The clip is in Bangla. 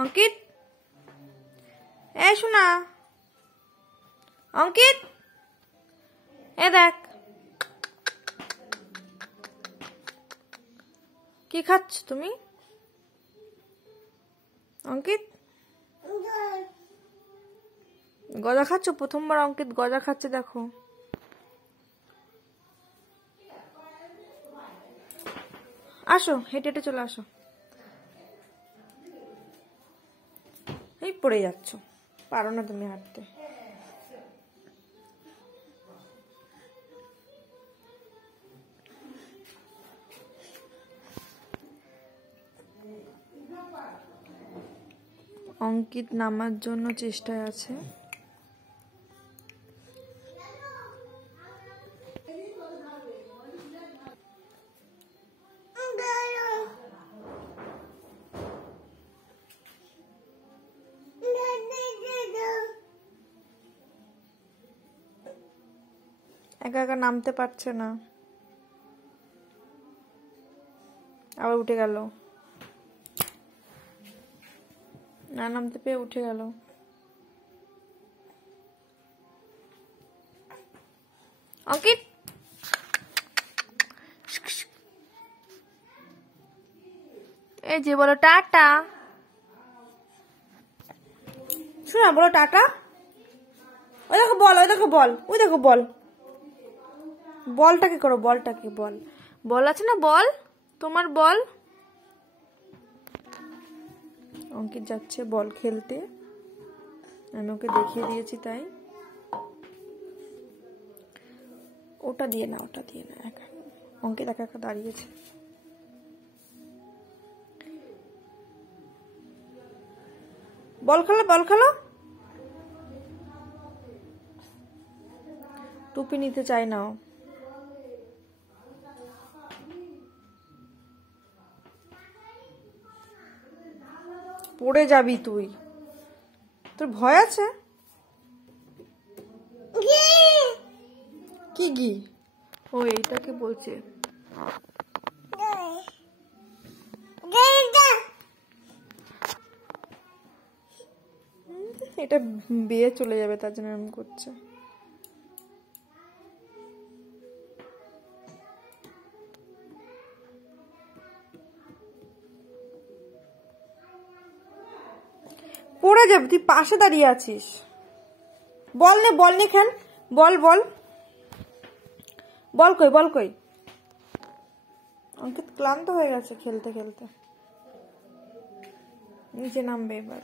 অঙ্কিত, এই শোনা অঙ্কিত, এ দেখ কি খাচ্ছ তুমি? অঙ্কিত গজা খাচ্ছ? প্রথমবার অঙ্কিত গজা খাচ্ছে, দেখো। আসো, হেঁটে হেঁটে চলে আসো। এই পড়ে যাচ্ছ, পারো না তুমি হাঁটতে। অঙ্কিত নামার জন্য চেষ্টায় আছে। একা একা নামতে পারছে না, আবার উঠে গেল। না নামতে পেয়ে উঠে গেল। অঙ্কিত এই যে বলো টাটা, শোনা বলো টাটা। ওই দেখো বল, ওই দেখো বল, ওই দেখো বল। বলটাকে করো, বলটাকে, বল বল আছে না, বল তোমার বল। অঙ্কিত যাচ্ছে বল খেলতে, আমি ওকে দেখিয়ে দিয়েছি তাই। ওটা দিয়ে না, ওটা দিয়ে না, একা অঙ্কিত একা একা দাঁড়িয়েছে। বল খেলো, বল খেলো। টুপি নিতে চাই না, পড়ে যাবি তুই, তোর ভয় আছে? কি গি? ও এইটাকে বলছে। এটা বেয়ে চলে যাবে, তার জন্য এরকম করছে। পড়ে যাবে, তুই পাশে দাঁড়িয়ে আছিস। বল নে, বল নে, খেল, বল বল বল কই, বল কই। অঙ্কিত ক্লান্ত হয়ে গেছে খেলতে খেলতে, নিচে নামবে এবার।